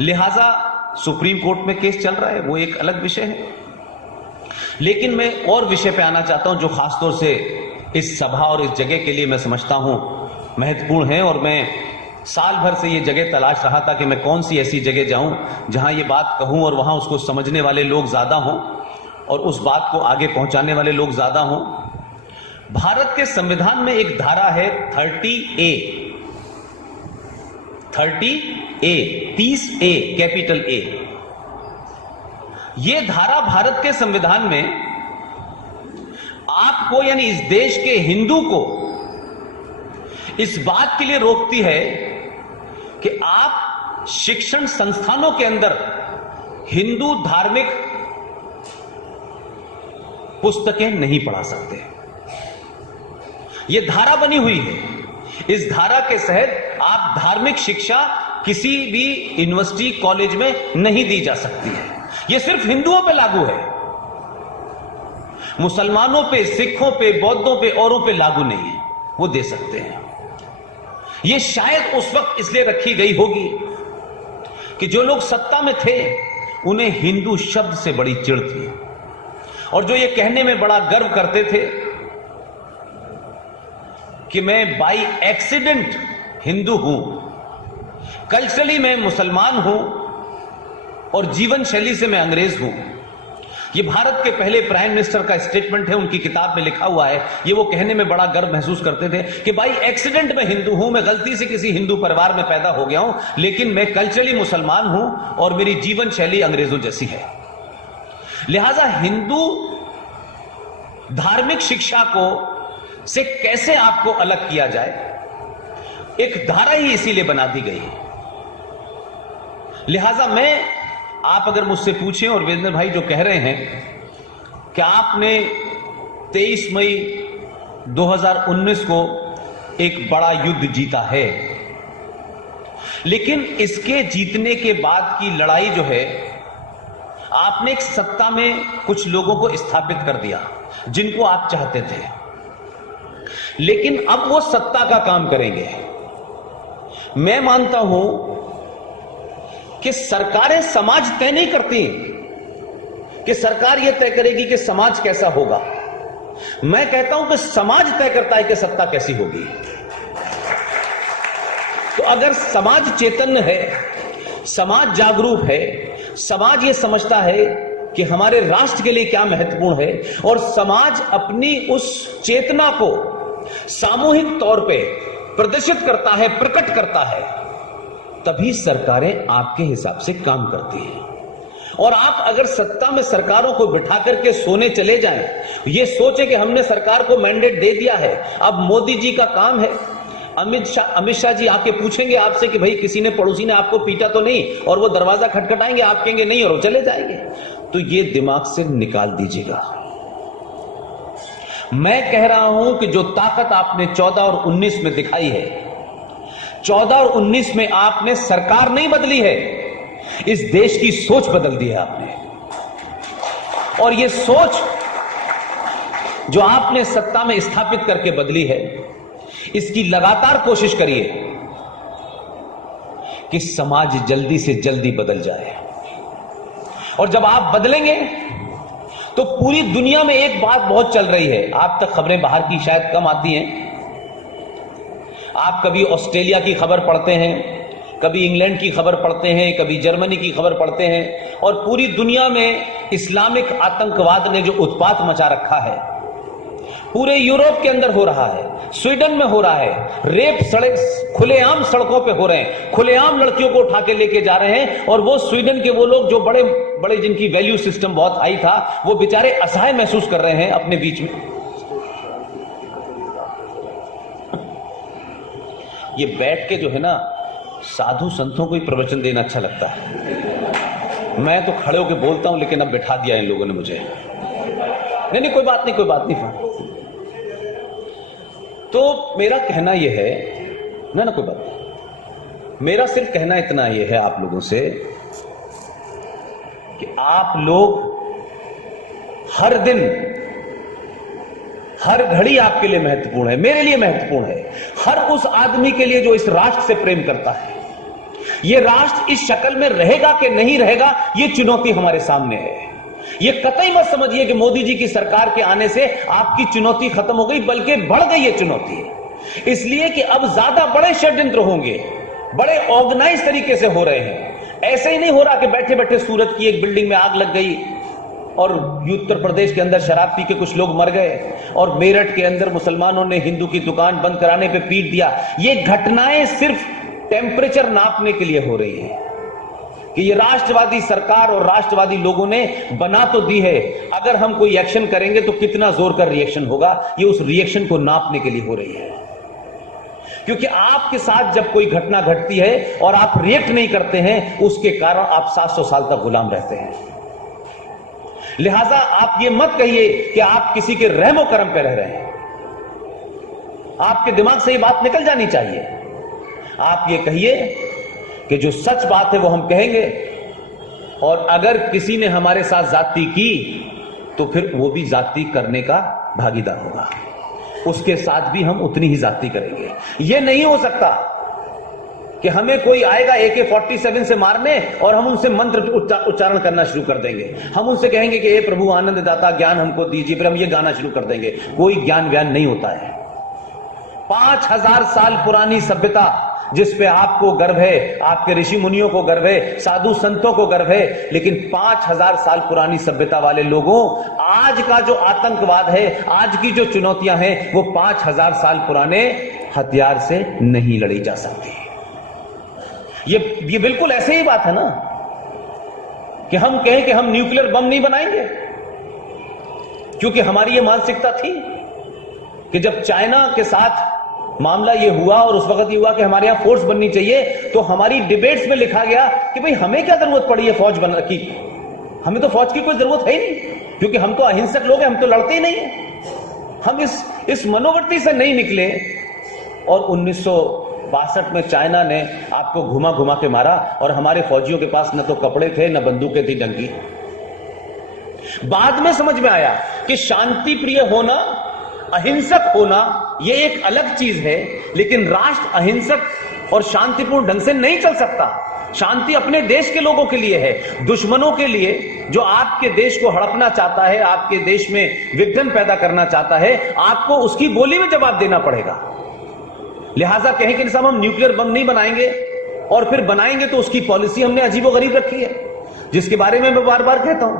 लिहाजा supreme court में case चल रहा है, वो एक अलग विषय है। लेकिन मैं और विषय पे आना चाहता हूं जो खासतौर से इस सभा और इस जगह के लिए मैं समझता हूं महत्वपूर्ण है, और मैं साल भर से ये जगह तलाश रहा था कि मैं कौन सी ऐसी जगह जाऊं जहां ये बात कहूं और वहां उसको समझने वाले लोग ज्यादा हों और उस बात को आगे पहुंचाने वाले लोग ज्यादा हों। भारत के संविधान में एक धारा है 30A, 30A, कैपिटल A। ये धारा भारत के संविधान में आपको यानी इस देश के हिंदू को इस बात के लिए रोकती है कि आप शिक्षण संस्थानों के अंदर हिंदू धार्मिक पुस्तकें नहीं पढ़ा सकते। यह धारा बनी हुई है। इस धारा के तहत आप धार्मिक शिक्षा किसी भी यूनिवर्सिटी कॉलेज में नहीं दी जा सकती है। यह सिर्फ हिंदुओं पे लागू है, मुसलमानों पे, सिखों पे, बौद्धों पे, औरों पे लागू नहीं है। वो दे सकते हैं। यह शायद उस वक्त इसलिए रखी गई होगी कि जो लोग सत्ता में थे उन्हें हिंदू शब्द से बड़ी चिढ़ थी और जो ये कहने में बड़ा गर्व करते थे कि मैं बाई एक्सीडेंट हिंदू हूं, कल्चरली मैं मुसलमान हूं और जीवन शैली से मैं अंग्रेज हूं। ये भारत के पहले प्राइम मिनिस्टर का स्टेटमेंट है, उनकी किताब में लिखा हुआ है। ये वो कहने में बड़ा गर्व महसूस करते थे कि भाई एक्सीडेंट में हिंदू हूं, मैं गलती से किसी हिंदू परिवार में पैदा हो गया हूं, लेकिन मैं कल्चरली मुसलमान हूं और मेरी जीवन शैली अंग्रेजों जैसी है। लिहाजा हिंदू धार्मिक शिक्षा को से कैसे आपको अलग किया जाए, एक धारा ही इसीलिए बना दी गई है। लिहाजा आप अगर मुझसे पूछें, और वीरेंद्र भाई जो कह रहे हैं कि आपने 23 मई 2019 को एक बड़ा युद्ध जीता है, लेकिन इसके जीतने के बाद की लड़ाई जो है, आपने एक सत्ता में कुछ लोगों को स्थापित कर दिया जिनको आप चाहते थे, लेकिन अब वो सत्ता का काम करेंगे। मैं मानता हूं कि सरकारें समाज तय नहीं करती कि सरकार यह तय करेगी कि समाज कैसा होगा। मैं कहता हूं कि समाज तय करता है कि सत्ता कैसी होगी। तो अगर समाज चेतन है, समाज जागरूक है, समाज यह समझता है कि हमारे राष्ट्र के लिए क्या महत्वपूर्ण है और समाज अपनी उस चेतना को सामूहिक तौर पे प्रदर्शित करता है, प्रकट करता है, तभी सरकारें आपके हिसाब से काम करती हैं। और आप अगर सत्ता में सरकारों को बिठा करके सोने चले जाएं, ये सोचे कि हमने सरकार को मैंडेट दे दिया है, अब मोदी जी का काम है, अमित शाह जी आके पूछेंगे आपसे कि भाई किसी ने, पड़ोसी ने आपको पीटा तो नहीं, और वो दरवाजा खटखटाएंगे, आप कहेंगे नहीं और वो चले जाएंगे। तो ये दिमाग से निकाल दीजिएगा। मैं कह रहा हूं कि जो ताकत आपने 14 और 19 में दिखाई है, 14 और 19 में आपने सरकार नहीं बदली है, इस देश की सोच बदल दी है आपने। और ये सोच जो आपने सत्ता में स्थापित करके बदली है, इसकी लगातार कोशिश करिए कि समाज जल्दी से जल्दी बदल जाए। और जब आप बदलेंगे तो पूरी दुनिया में एक बात बहुत चल रही है, आप तक खबरें बाहर की शायद कम आती हैं। आप कभी ऑस्ट्रेलिया की खबर पढ़ते हैं, कभी इंग्लैंड की खबर पढ़ते हैं, कभी जर्मनी की खबर पढ़ते हैं, और पूरी दुनिया में इस्लामिक आतंकवाद ने जो उत्पात मचा रखा है, पूरे यूरोप के अंदर हो रहा है, स्वीडन में हो रहा है, रेप खुलेआम सड़कों पे हो रहे हैं, खुलेआम लड़कियों को उठा के लेके जा रहे हैं, और वो स्वीडन के वो लोग जो बड़े बड़े जिनकी वैल्यू सिस्टम बहुत हाई था, वो बेचारे असहाय महसूस कर रहे हैं अपने बीच में। ये बैठ के जो है ना, साधु संतों को ही प्रवचन देना अच्छा लगता है। मैं तो खड़े होकर बोलता हूं, लेकिन अब बैठा दिया इन लोगों ने मुझे। नहीं कोई बात नहीं, कोई बात नहीं। तो मेरा कहना यह है ना कोई बात नहीं, मेरा सिर्फ कहना इतना यह है आप लोगों से कि आप लोग हर दिन, हर घड़ी आपके लिए महत्वपूर्ण है, मेरे लिए महत्वपूर्ण है, हर उस आदमी के लिए जो इस राष्ट्र से प्रेम करता है। ये राष्ट्र इस शक्ल में रहेगा कि नहीं रहेगा, ये चुनौती हमारे सामने है। ये कतई मत समझिए कि मोदी जी की सरकार के आने से आपकी चुनौती खत्म हो गई, बल्कि बढ़ गई ये चुनौती। इसलिए कि अब ज्यादा बड़े षड्यंत्र होंगे, बड़े ऑर्गेनाइज तरीके से हो रहे हैं। ऐसे ही नहीं हो रहा कि बैठे बैठे सूरत की एक बिल्डिंग में आग लग गई और उत्तर प्रदेश के अंदर शराब पी के कुछ लोग मर गए और मेरठ के अंदर मुसलमानों ने हिंदू की दुकान बंद कराने पे पीट दिया। ये घटनाएं सिर्फ टेम्परेचर नापने के लिए हो रही है कि ये राष्ट्रवादी सरकार और राष्ट्रवादी लोगों ने बना तो दी है, अगर हम कोई एक्शन करेंगे तो कितना जोर का रिएक्शन होगा, ये उस रिएक्शन को नापने के लिए हो रही है। क्योंकि आपके साथ जब कोई घटना घटती है और आप रिएक्ट नहीं करते हैं, उसके कारण आप 700 साल तक गुलाम रहते हैं। लिहाजा आप ये मत कहिए कि आप किसी के रहमो करम पे रह रहे हैं। आपके दिमाग से ये बात निकल जानी चाहिए। आप ये कहिए कि जो सच बात है वो हम कहेंगे, और अगर किसी ने हमारे साथ जाती की तो फिर वो भी जाती करने का भागीदार होगा, उसके साथ भी हम उतनी ही जाती करेंगे। ये नहीं हो सकता कि हमें कोई आएगा AK-47 से मारने और हम उनसे मंत्र उच्चारण करना शुरू कर देंगे। हम उनसे कहेंगे कि हे प्रभु आनंद दाता ज्ञान हमको दीजिए, फिर हम ये गाना शुरू कर देंगे। कोई ज्ञान व्यान नहीं होता है। 5000 साल पुरानी सभ्यता जिस पे आपको गर्व है, आपके ऋषि मुनियों को गर्व है, साधु संतों को गर्व है, लेकिन 5000 साल पुरानी सभ्यता वाले लोगों, आज का जो आतंकवाद है, आज की जो चुनौतियां हैं, वो 5000 साल पुराने हथियार से नहीं लड़ी जा सकती। ये बिल्कुल ऐसे ही बात है ना कि हम कहें कि हम न्यूक्लियर बम नहीं बनाएंगे, क्योंकि हमारी ये मानसिकता थी कि जब चाइना के साथ मामला ये हुआ और उस वक्त ये हुआ कि हमारे यहां फोर्स बननी चाहिए, तो हमारी डिबेट्स में लिखा गया कि भाई हमें क्या जरूरत पड़ी है फौज बनने की, हमें तो फौज की कोई जरूरत है ही नहीं, क्योंकि हम तो अहिंसक लोग हैं, हम तो लड़ते ही नहीं है। हम इस मनोवृत्ति से नहीं निकले और 1962 में चाइना ने आपको घुमा घुमा के मारा और हमारे फौजियों के पास न तो कपड़े थे न बंदूकें थी डंकी। बाद में समझ में आया कि शांति प्रिय होना, अहिंसक होना यह एक अलग चीज है, लेकिन राष्ट्र अहिंसक और शांतिपूर्ण ढंग से नहीं चल सकता। शांति अपने देश के लोगों के लिए है। दुश्मनों के लिए, जो आपके देश को हड़पना चाहता है, आपके देश में विघटन पैदा करना चाहता है, आपको उसकी बोली में जवाब देना पड़ेगा। लिहाजा कहें कि साहब हम न्यूक्लियर बम नहीं बनाएंगे, और फिर बनाएंगे तो उसकी पॉलिसी हमने अजीबोगरीब रखी है, जिसके बारे में मैं बार बार कहता हूं।